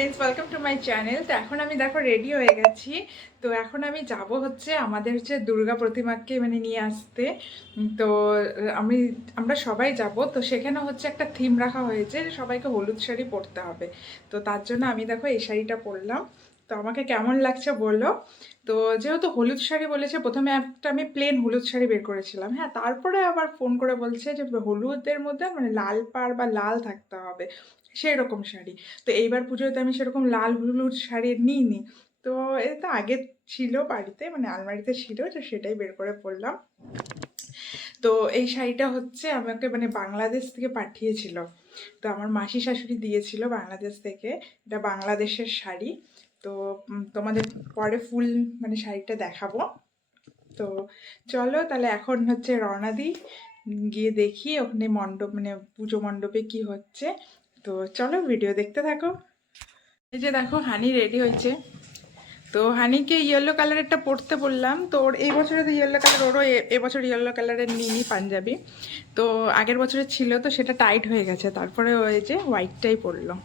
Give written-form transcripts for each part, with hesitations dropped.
Friends, welcome to my channel. তো এখন আমি দেখো রেডি হয়ে গেছি। তো এখন আমি যাব হচ্ছে আমাদের হচ্ছে দুর্গা প্রতিমাকে মানে নিয়ে আসতে। তো আমরা সবাই যাব। তো সেখানে হচ্ছে একটা থিম রাখা হয়েছে যে সবাইকে হলুদ শাড়ি পরতে হবে। তো তার জন্য আমি দেখো এই শাড়িটা পরলাম। তো আমাকে কেমন লাগছে বলো। তো যেহেতু হলুদ শাড়ি বলেছে, প্রথমে একটা আমি প্লেন হলুদ শাড়ি বের করেছিলাম, হ্যাঁ, তারপরে আবার ফোন করে বলছে যে হলুদের মধ্যে মানে লাল পাড় বা লাল থাকতে হবে, সেই রকম শাড়ি। তো এইবার পুজোতে আমি সেরকম লাল হলুদ শাড়ি নিইনি। তো এটা তো আগে ছিল বাড়িতে, মানে আলমারিতে ছিল, তো সেটাই বের করে পরলাম। তো এই শাড়িটা হচ্ছে আমাকে মানে বাংলাদেশ থেকে পাঠিয়েছিল। তো আমার মাসি শাশুড়ি দিয়েছিল বাংলাদেশ থেকে। এটা বাংলাদেশের শাড়ি। তো তোমাদের পরে ফুল মানে শাড়িটা দেখাবো। তো চলো তাহলে এখন হচ্ছে রওনা দিই, গিয়ে দেখি ওখানে মণ্ডপ মানে পুজো মণ্ডপে কি হচ্ছে। তো চলো ভিডিও দেখতে থাকো। এই যে দেখো হানি রেডি হয়েছে। তো হানিকে ইয়েলো কালারেরটা পরতে বললাম। তো ওর এই বছরে তো ইয়েলো কালার, ওরও এবছর ইয়েলো কালারের নিইনি পাঞ্জাবি। তো আগের বছরে ছিল, তো সেটা টাইট হয়ে গেছে, তারপরে ওই যে হোয়াইটটাই পরলো।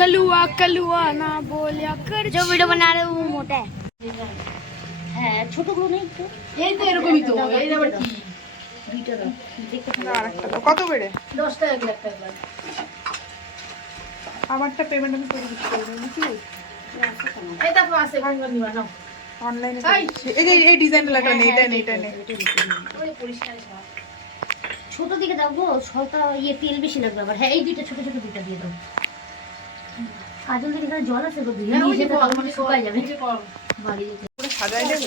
कलुआ कलुआ ना बोलिया कर। जो वीडियो बना रहे वो मोटा है। হ্যাঁ ছোটগুলো নেই তো, এই তো এরকমই তো, এই আবার কি দুইটা দাও দেখতে পারো। আরেকটা দাও, কত করে? 10 টাকা করে একটা একবার। আমারটা পেমেন্ট আমি করে দিচ্ছি, নাকি এই দেখো আছে ভাঙা নিবা নাও অনলাইনে। এই যে এই ডিজাইনটা লাগানো, এইটা নেই, এটা নেই। ওই পরিষ্কার সব ছোট দিকে দাও গো, সলটা ইয়ে তেল বেশি লাগবে আবার। হ্যাঁ এই দুইটা ছোট ছোট দুইটা দিয়ে দাও। কাজল দিকে এখানে জল আছে গো, দুই নিচে তো অলরেডি শুকায় যাবে। বাড়ি যেতে পুরো সাজাই দেবে।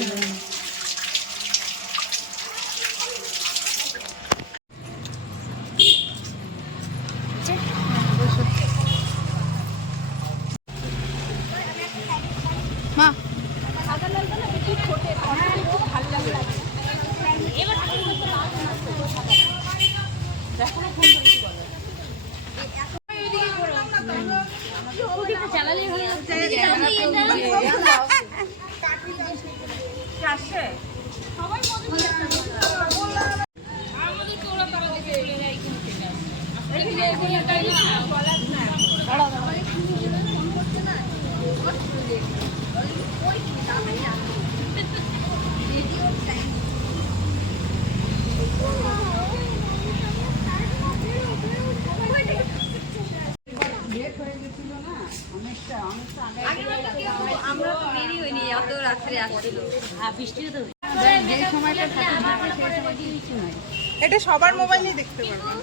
মা আমরা তো দেরি হয়নি, এত রাত্রে আসছিল। এটা সবার মোবাইলেই দেখতে পারবেন।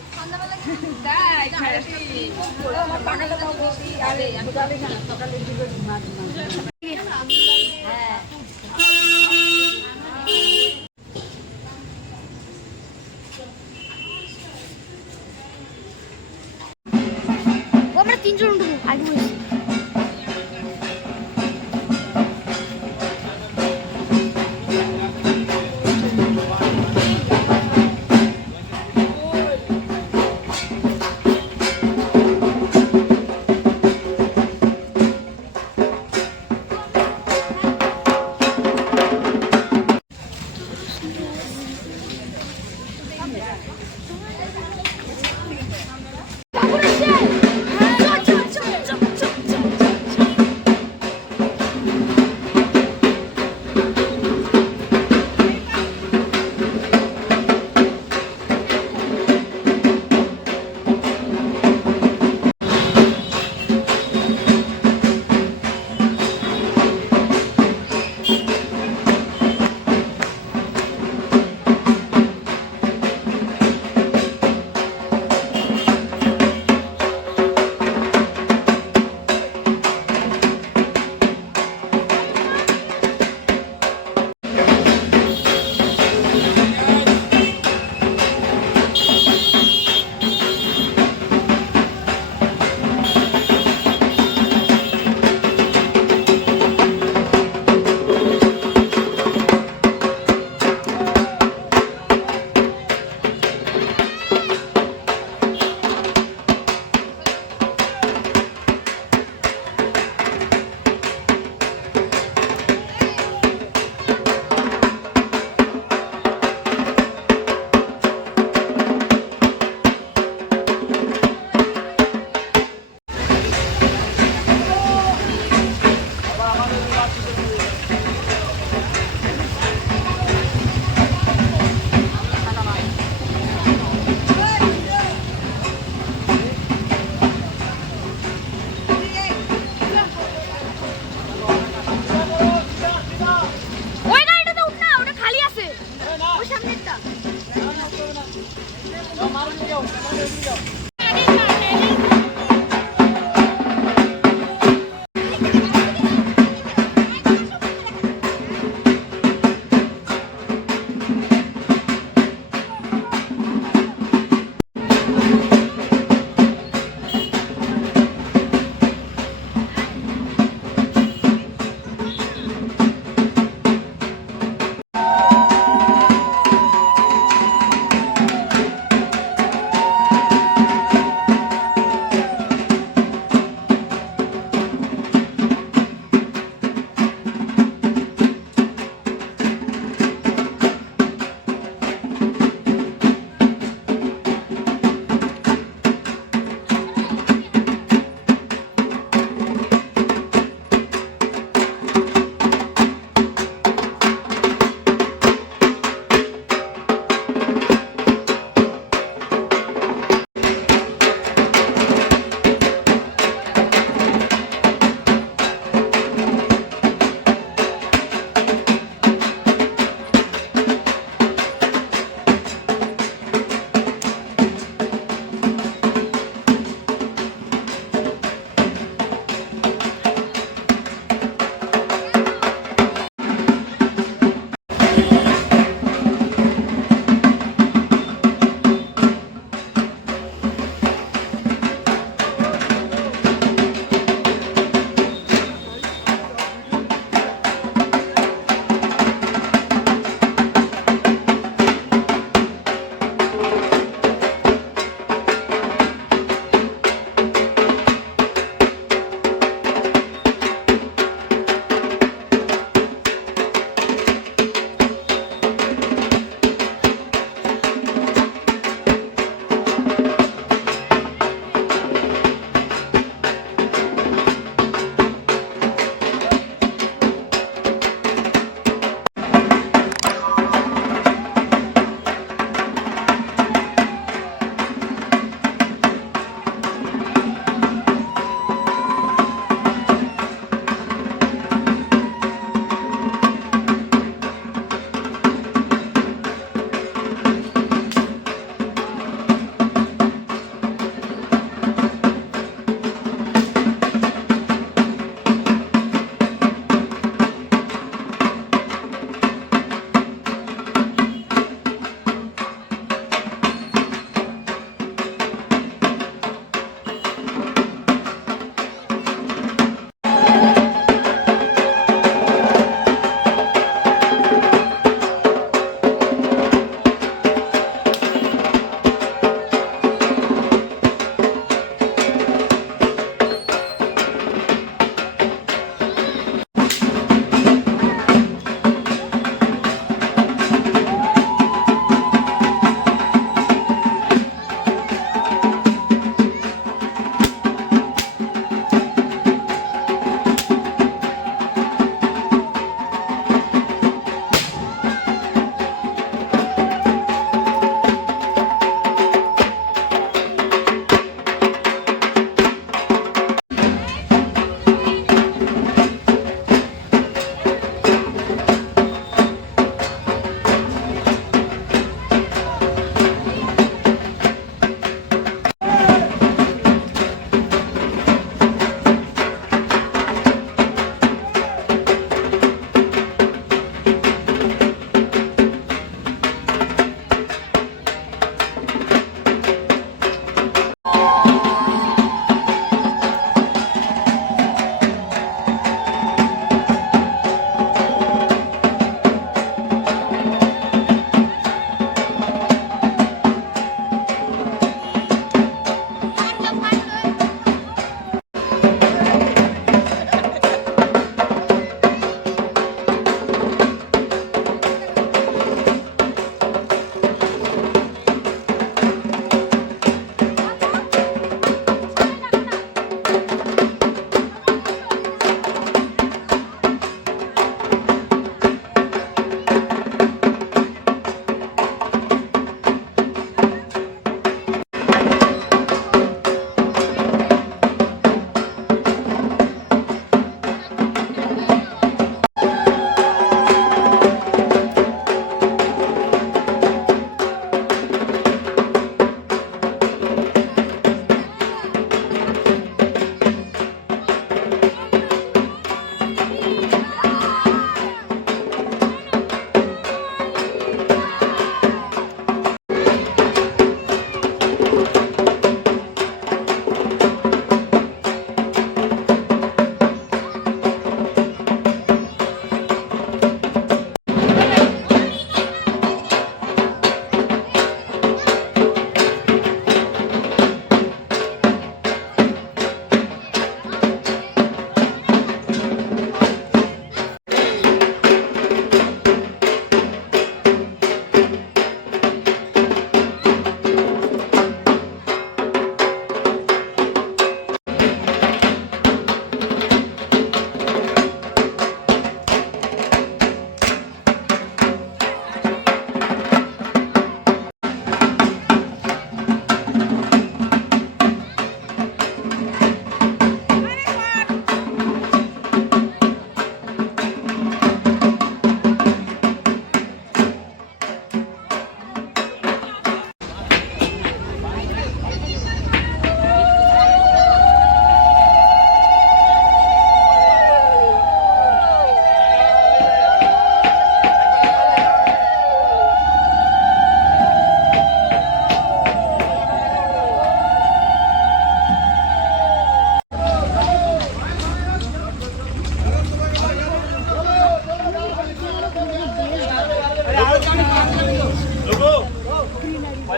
আমরা তিনজন উঠবো আগে বলছি।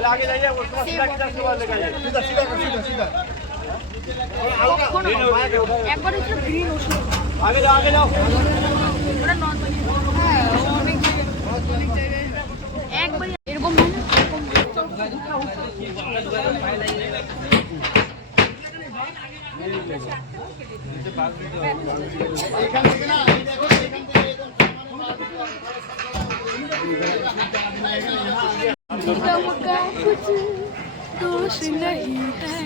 आगे जाइए उसको सीधा से बाहर लगाइए सीधा सीधा सीधा सीधा একবার হচ্ছে গ্রিন ওষুধ आगे जाओ ওটা নর্মালি একবার এরকম হয় না एखान থেকে না এই দেখো এখান থেকে একদম दोष नहीं है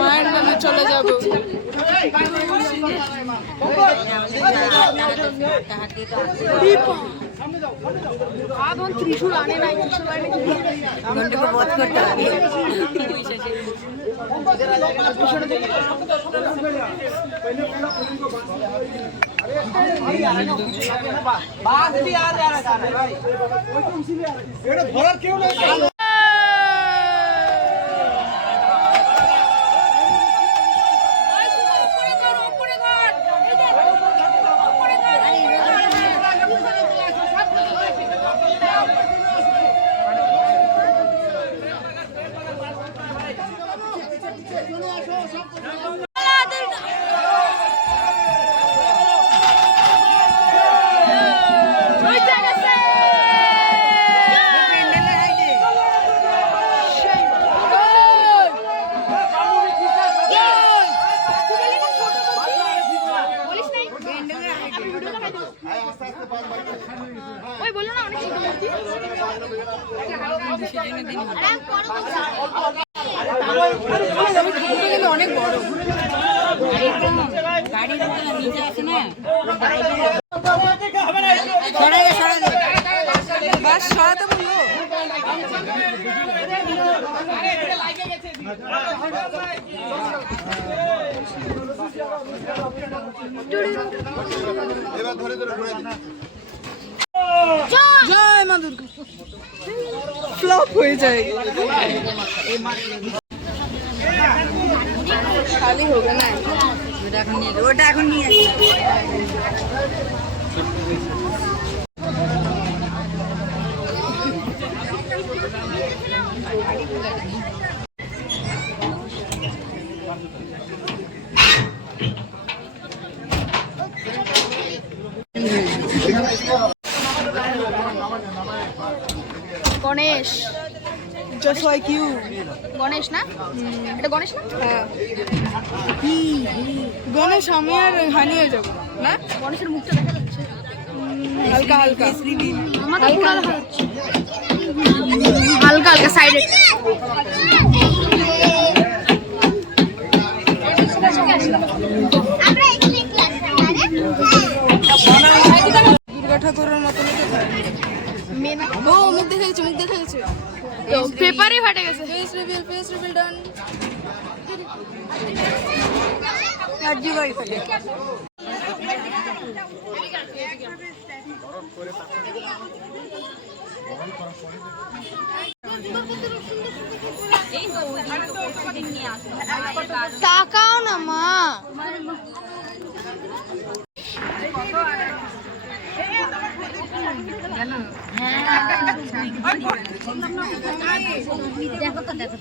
মায়ের নামে চলে যাব ত্রিশূল আনে নাই ধরার কেউ নেই ওই বললো না অনেক ছোট মূর্তি অনেক বড় গাড়ির উপরে নিচে আছে না বাস সরাতে বললো এবার ধরে ধরে ঘুরে দিন জয় মা দুর্গা ফ্লপ হয়ে যায় খালি হবে না ওটা এখন নিয়ে Ganesh just like you Ganesh না এটা গণেশ না হ্যাঁ গণেশ আমি আর হানি হয়ে যাবো না গণেশের মুখটা দেখা যাচ্ছে হালকা হালকা আমার হালকা হালকা হালকা সাইডে দুর্গা ঠাকুরের মতো ও মুখ দেখা গেছে পেপারে ফাটে গেছে ফেস রিভিল ডান লাড্ডু ভাই ফেলে এই তো ওই দিন তো প্রতিদিন নিয়ে আসো তাকাও না মা দেখো তো দেখো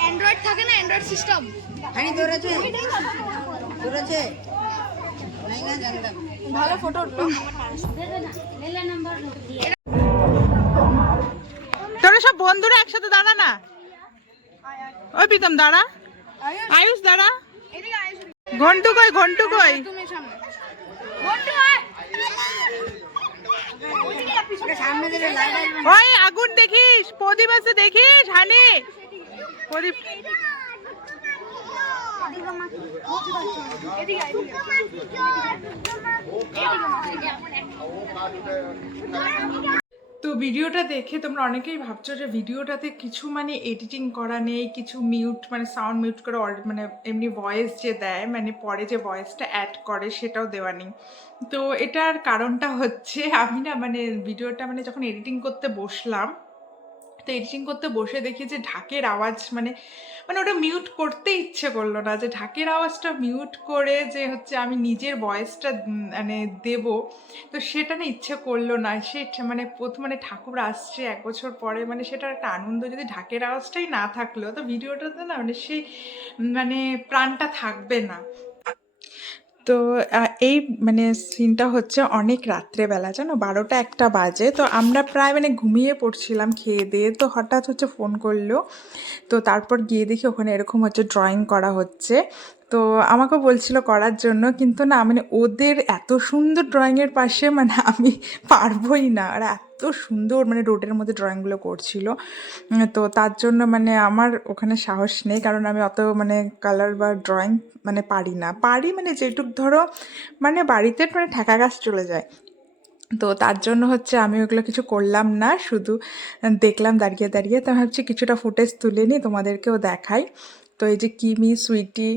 অ্যান্ড্রয়েড থাকে না, অ্যান্ড্রয়েড সিস্টেম। হানি ধরেছে ধরেছে নাই না জানতাম। ভালো ফটো উঠলো। তোরা সব বন্ধুরা একসাথে দাঁড়া না। ওই প্রীতম দাঁড়া, আয়ুষ দাঁড়া, ঘন্টু কই, ঘন্টু কই? সামনে দিলে লাইট আসবে। ওই আগুন দেখিস, প্রদীপ আছে দেখিস, হানি প্রদীপ। তো ভিডিওটা দেখে তোমরা অনেকেই ভাবছো যে ভিডিওটাতে কিছু মানে এডিটিং করা নেই, কিছু মিউট মানে সাউন্ড মিউট করে মানে এমনি ভয়েস যে দেয় মানে পরে যে ভয়েসটা অ্যাড করে সেটাও দেওয়া নেই। তো এটার কারণটা হচ্ছে আমি না মানে ভিডিওটা মানে যখন এডিটিং করতে বসলাম, তো এডিটিং করতে বসে দেখি যে ঢাকের আওয়াজ মানে মানে ওটা মিউট করতে ইচ্ছে করলো না, যে ঢাকের আওয়াজটা মিউট করে যে হচ্ছে আমি নিজের ভয়েসটা মানে দেবো, তো সেটা না ইচ্ছে করলো না। মানে মানে ঠাকুর আসছে 1 বছর পরে, মানে সেটার একটা আনন্দ যদি ঢাকের আওয়াজটাই না থাকলো তো ভিডিওটাতে না মানে সেই মানে প্রাণটা থাকবে না। তো এই মানে সিনটা হচ্ছে অনেক রাত্রেবেলা, জানো 12টা-1টা বাজে। তো আমরা প্রায় মানে ঘুমিয়ে পড়ছিলাম খেয়ে দিয়ে, তো হঠাৎ হচ্ছে ফোন করলো। তো তারপর গিয়ে দেখি ওখানে এরকম হচ্ছে ড্রয়িং করা হচ্ছে। তো আমাকে বলছিল করার জন্য, কিন্তু না মানে ওদের এত সুন্দর ড্রয়িংয়ের পাশে মানে আমি পারবই না। আর এত সুন্দর মানে রোডের মধ্যে ড্রয়িংগুলো করছিল, তো তার জন্য মানে আমার ওখানে সাহস নেই, কারণ আমি অত মানে কালার বা ড্রয়িং মানে পারি না। পারি মানে যেটুক ধরো মানে বাড়িতে মানে ঠেকা গাছ চলে যায়, তো তার জন্য হচ্ছে আমি ওগুলো কিছু করলাম না, শুধু দেখলাম দাঁড়িয়ে দাঁড়িয়ে। তো ভাবছি কিছুটা ফুটেজ তুলে নিই তোমাদেরকেও দেখাই। তো এই যে কিমি, সুইটি,